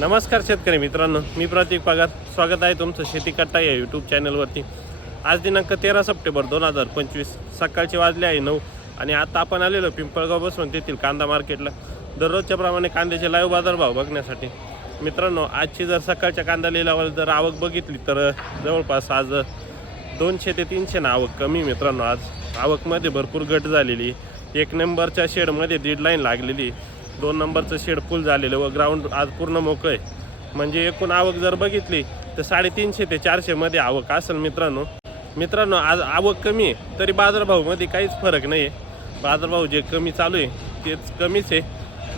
नमस्कार शेतकरी मित्रांनो मी प्रतीक पगार. स्वागत आहे तुमचं शेती कट्टा या यूट्यूब चॅनलवरती आज दिनांक तेरा सप्टेंबर दोन हजार पंचवीस सकाळचे वाजले आहे नऊ आणि आता आपण आलेलो पिंपळगाव बसून तेथील कांदा मार्केटला. दररोजच्या प्रमाणे कांद्याचे लाईव्ह बाजारभाव बघण्यासाठी. मित्रांनो आजची जर सकाळच्या कांदा लिलावर जर आवक बघितली तर जवळपास आज दोनशे ते तीनशे ना आवक कमी मित्रांनो. आज आवकमध्ये भरपूर घट झालेली एक नंबरच्या शेडमध्ये दीड लाईन लागलेली दोन नंबरचं शेड फुल झालेलं व ग्राउंड आज पूर्ण मोकळं आहे. म्हणजे एकूण आवक जर बघितली तर साडेतीनशे ते चारशेमध्ये आवक असेल मित्रांनो. मित्रांनो आज आवक कमी आहे तरी बाजारभावमध्ये काहीच फरक नाही आहे बाजारभाव जे कमी चालू आहे तेच कमीच आहे.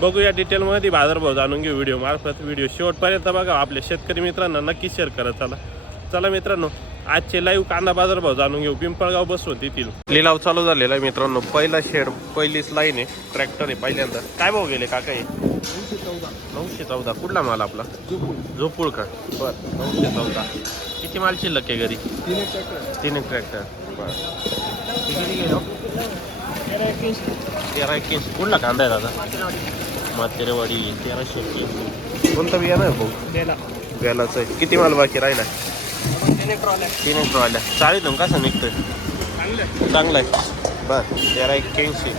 बघूया डिटेलमध्ये बाजारभाव जाणून घेऊ व्हिडिओ मार्फत. व्हिडिओ शेवटपर्यंत बघा आपल्या शेतकरी मित्रांना नक्की शेअर करा. चला. चला मित्रांनो आजचे लाईव्ह कांदा बाजार भाव जाणून घेऊ. पिंपळगाव बसून येथील लिलाव चालू झालेला आहे मित्रांनो. पहिला शेड पहिलीच लाईन आहे. ट्रॅक्टर आहे पहिल्यांदा. काय भाव गेले काका हे? नऊशे चौदा. कुठला माल आपला? झोपूळ का? बर नऊशे चौदा. किती माल शिल्लक आहे घरी? तीन एक ट्रॅक्टर बर. हो? तेरा एक्क्याऐंशी कुठला कांदा आहे दादा? मातेरेवाडी तेराशे एक्क्याऐंशी कोणतं बियाणं आहे भाऊ? बेलाचं आहे. किती माल बाकी राहिला तीन एक ट्रॉल्या चाळीतून कसं निघतोय? चांगलं आहे बर तेरा एक्क्याऐंशी.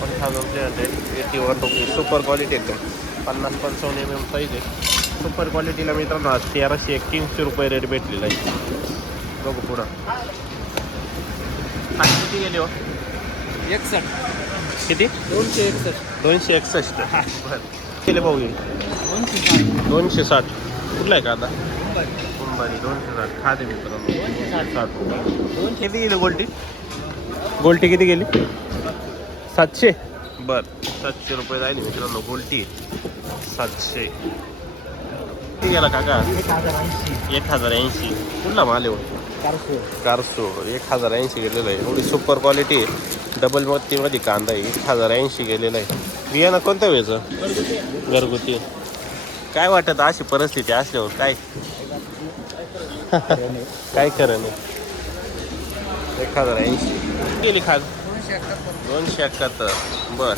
One thousand three hundred eighty one rupees super quality एकदम पन्नास पंचावन्न एम एम साईज आहे. सुपर क्वालिटीला मित्रांनो आज तेराशे एक्क्याऐंशी रुपये रेट भेटलेला आहे. बघू पुढं. आणि किती गेले हो? एकसष्ट. किती? दोनशे एकसष्ट. दोनशे एकसष्ट. बरं. केले भाऊ दोनशे साठ. कुठला आहे का आता? कुंभारी दोनशे साठ खाते मित्रांनो दोनशे साठ साठ दोनशे किती गेली गोल्टी गोल्टी किती गेली सातशे बर सातशे रुपये जाईल मित्रांनो गोल्टी सातशे किती गेला काका एक हजार ऐंशी एक हजार ऐंशी कुठला माल आहे? चारशे कारसो एक हजार ऐंशी गेलेलं आहे एवढी सुपर क्वालिटी आहे डबल मत्तीमध्ये कांदा आहे एक हजार ऐंशी गेलेला आहे बियाणं कोणत्या वेळचं घरगुती काय वाटत अशी परिस्थिती असल्यावर काय काय खरं नाही. एक हजार ऐंशी. गेली खाल. दोनशे एकाहत्तर. बर.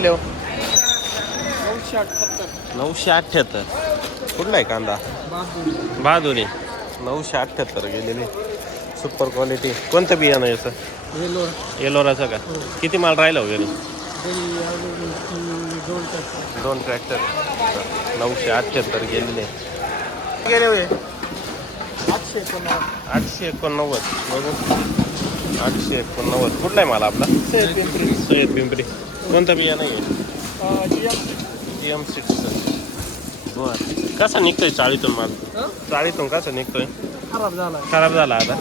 नऊशे अठ्ठ्याहत्तर नऊशे अठ्ठ्याहत्तर कुठला आहे कांदा? बहादुरी. नऊशे अठ्ठ्याहत्तर गेलेली. सुपर क्वालिटी कोणतं बियाणं याचं? एलोराचं का? किती माल राहिला वगैरे? दोन ट्रॅक्टर नऊशे अठ्ठ्याहत्तर गेलेले. गेले आठशे एकोणनव्वद. आठशे एकोणनव्वद. बघू. आठशे एकोणनव्वद. कुठला आहे माल आपला? पिंपरी. सय्यद पिंपरी. कोणतं बियाणं आहे? जी एम सिक्स बर. कसा निघतोय चाळीतून माल? चाळीतून कसा निघतोय? खराब झाला. खराब झाला आता.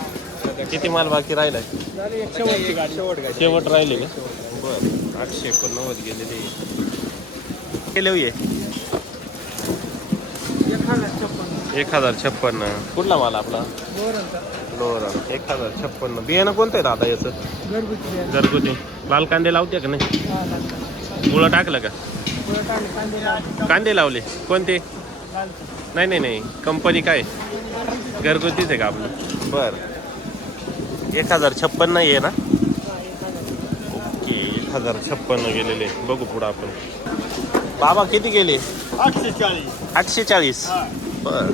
किती माल बाकी राहिलाय झाली एक शेवटची गाडी. शेवट गाडी. शेवट राहिले का बर. आठशे एकोणनव्वद गेलेले गेले होय एक हजार छप्पन. एक हजार छप्पन्न कुठला माल आपला? एक हजार छप्पन्न बियाणं कोणतं आहे दादा याचं? घरगुती आहे. घरगुती. लाल कांदे लावते का नाही? हा, लालचा. मुळं टाकलं का? पुढं कांदे लावले. कांदे लावले. कोणते. नाही नाही नाही. कंपनी काय? घरगुतीच आहे का आपलं? बर. एक हजार छप्पन्न आहे ना? हा, एक हजार. ओके एक हजार छप्पन्न गेलेले. बघू पुढं आपण. बाबा किती गेले? आठशे चाळीस आठशे चाळीस बर.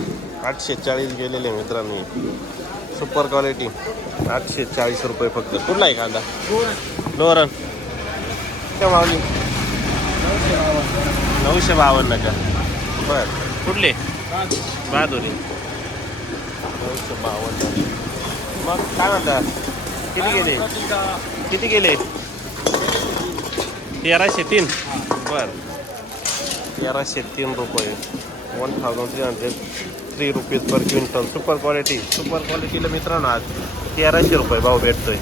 आठशे चाळीस गेलेले मित्रांनी. सुपर क्वालिटी आठशे चाळीस रुपये फक्त. कुठला आहे कांदा? लोरन काय मावली नऊशे बावन्न का? बर. कुठले? बहादुरी. नऊशे बावन्न. मग काय म्हणता? किती गेले? किती गेले? तेराशे तीन. बर. तेराशे तीन रुपये। One thousand three hundred three rupees per quintal super quality super क्वालिटीला मित्रांनो आज. तेराशे रुपये भाव भेटतोय.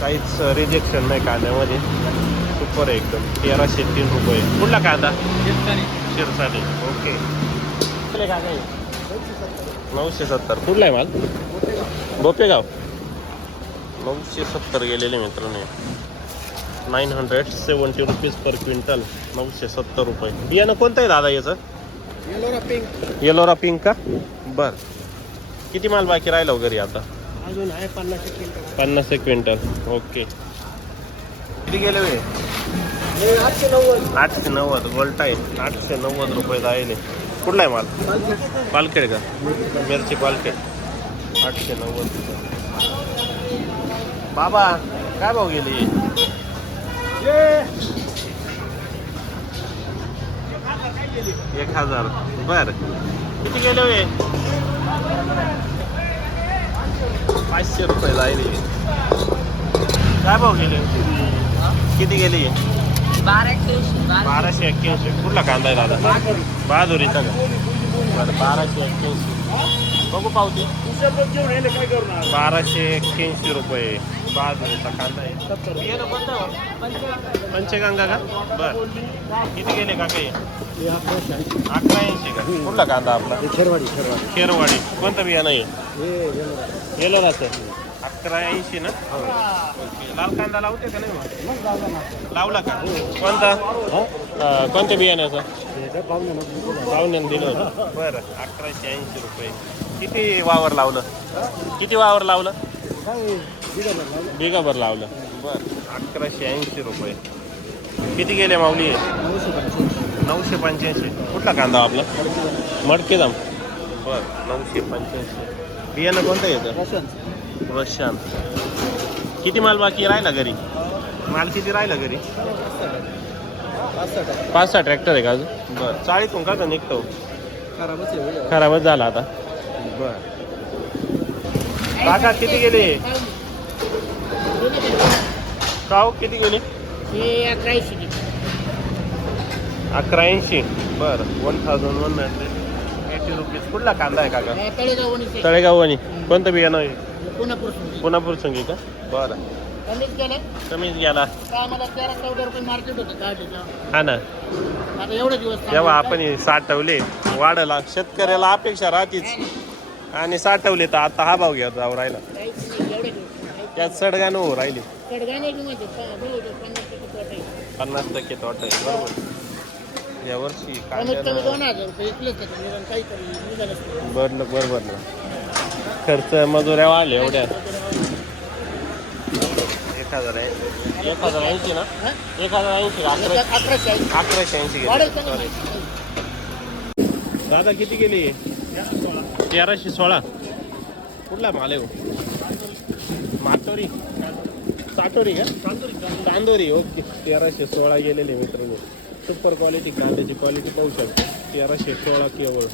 काहीच रिजेक्शन नाही कांद्यामध्ये सुपर आहे एकदम. तेराशे तीन रुपये. कुठला कांदा? शिरसाली ओके नऊशे सत्तर. कुठला आहे माल? बोपेगाव नऊशे सत्तर गेलेले मित्रांनो. Nine hundred seventy rupees per quintal नऊशे सत्तर रुपये. बियाणं कोणतं आहे दादा याचं? येलोरा पिंक येलोरा पिंक का? बर. किती माल बाकी राहिला वगैरे आता? अजून आहे पन्नास क्विंटल पन्नास एक क्विंटल ओके किती गेले वे? हे आठशे नव्वद. आठशे नव्वद. गोल्ट आहे. आठशे नव्वद रुपये जाईल कुठला आहे माल? पालखेड का? मिरची पालखेड. आठशे नव्वद रुपये. बाबा काय भाव गेली? एक हजार. बर. किती गेले होय? पाचशे रुपये जाईल काय भाव गेले किती गेली? बाराशे एक्क्याऐंशी. कुठला कांदा आहे दादा? बहादुरीचा का? बरं बाराशे एक्क्याऐंशी. बघू पावती. बाराशे एक्क्याऐंशी रुपये. बहादुरीचा कांदा आहे? पंचगंगा. का? बर. किती गेले का काही अकरा ऐंशी का? कुठला कांदा आपला? खेरवाडी खेरवाडी. कोणतं बियाणं आहे? हे गेलो राहतं अकरा ऐंशी ना? ओके. लाल कांदा लावते का नाही मग? लावला का? कोणता? अं, कोणत्या बियाण्याचा? पाहुण्यानं दिलं होतं. बरं अकराशे ऐंशी रुपये. किती वावर लावलं? किती वावर लावलं? बिगाभर लावलं? बरं अकराशे ऐंशी रुपये. किती गेले माऊली? नऊशे पंच्याऐंशी. कुठला कांदा आपला? मडके दाम बरं नऊशे पंच्याऐंशी. बियाणं कोणतं येतं रशियन किती माल बाकी राहिला घरी? माल किती राहिला घरी? पाच सहा ट्रॅक्टर आहे का अजून? बरं चाळीतून का निघतो? खराबच झाला आता. बर. काका किती गेले? काव किती गेले? अकरा ऐंशी बरं one thousand one hundred eighty rupees कुठला कांदा आहे काका? तळेगाव आणि कोणतं बियाणं आहे? पुनापूर संगी. का? बरं. कमीच गेला. हा ना. एवढे दिवस जेव्हा आपण हे साठवले वाढला. शेतकऱ्याला अपेक्षा राहतीच. आणि साठवले तर आता हा भाव घ्या जाऊ राहिला. त्यात सडगानं हो राहिली. पन्नास टक्के तोट आहे. बरोबर. या वर्षी कांद्यानं दोन हजार रुपये इकलेच त्याचे निदान काहीतरी निघालंच नाही. बरं बरोबर ना खर्च मजुऱ्या वाढले एवढ्या एक हजार आहे. एक हजार ऐंशी ना? एक हजार ऐंशी अकराशे. अकराशे ऐंशी? दादा किती गेली? तेराशे सोळा. कुठला माल आहे हो? मातोरी? साटोरी का? चांदोरी ओके. तेराशे सोळा गेलेले मित्रांनो. सुपर क्वालिटी कांद्याची क्वालिटी पाहू शकतो. तेराशे सोळा केवळ.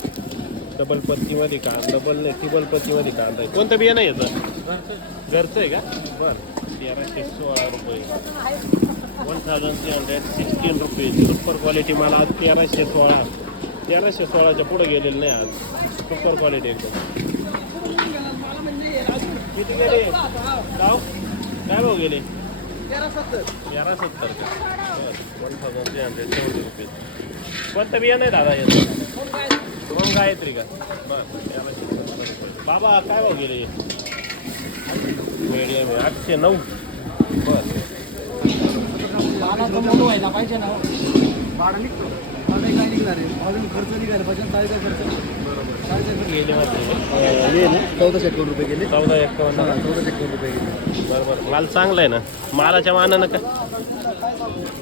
डबल पत्तीमध्ये का डबल नाही ट्रिबल पत्तीमध्ये कांदा आहे कोणतं बियाणं आहे याचं? घरचं आहे का? बरं. तेराशे सोळा रुपये. One thousand three hundred sixteen rupees super quality मला आज तेराशे सोळा. तेराशे सोळाच्या पुढे गेलेलं नाही आज. सुपर क्वालिटी एकदम. किती गेले गेले? तेरा सत्तर. का? One thousand three hundred seventy rupees कोणतं बियाणं आहे दादा याचं? मग गायत्री का. बाबा काय भाव गेले? मीडियम आहे आठशे नऊ. बरं. गेले होते चौदाशे एकावन्न रुपये गेले. चौदा एकावन्न. चौदाशे एकावन्न रुपये गेले. बरोबर माल चांगला आहे ना? मालाच्या मानानं का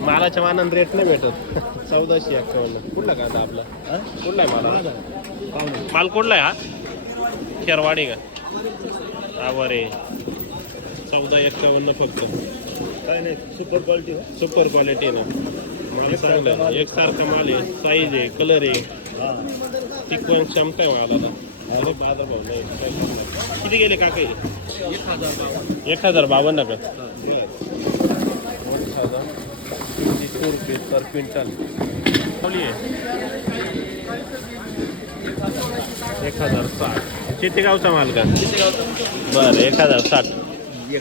मालाच्या मानानं रेट नाही भेटत. चौदाशे एक्कावन्न. कुठला कांदा आपला? कुठला आहे माल? माल कुठला आहे हा? खेरवाडी का? बरे. चौदा एक्कावन्न फक्त. काय नाही सुपर क्वालिटी सुपर क्वालिटी ना. माल चांगला एकसारखा माल. आहे. साईज आहे कलर आहे. टिकवण क्षमता आहे मालाला. अरे बाजार भाव नाही. किती गेले काका? एक हजार बावन्न का? One thousand two rupees per quintal. खाली आहे. एक हजार साठ. किती गावचा माल का? बरं एक हजार साठ.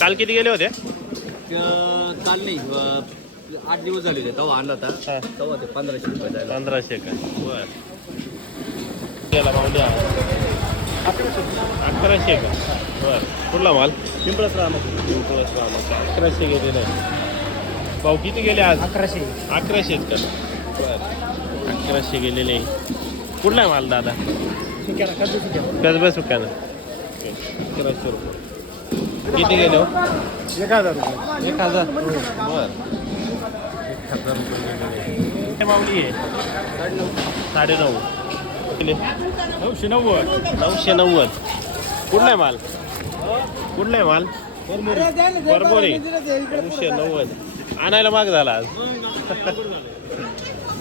काल किती गेले होते? काल नाही आठ दिवस झाले होते. तेव्हा आणला होता. तेव्हा ते पंधराशे रुपये पंधराशे का बर. गेला माऊली हा. अकराशे. का? बर. कुठला माल? पिंपळच राहणार. पिंपळस रामाचा. अकराशे गेलेला आहे भाऊ किती गेले आज? अकराशे. अकराशे का? अकराशे गेलेले. कुठला आहे माल दादा? कसबा सुक्यानं अकराशे रुपये. किती गेले हो? एक हजार रुपये. एक हजार. बर. एक हजार रुपये मावली आहे साडे नऊ नऊशे नव्वद. नऊशे नव्वद. कुठला आहे माल? कुठला आहे माल? बरोबर आहे नऊशे नव्वद. आणायला माग झाला आज.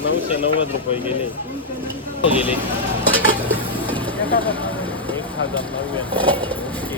नऊशे नव्वद रुपये गेले. गेले. एक हजार नव्याण्णव.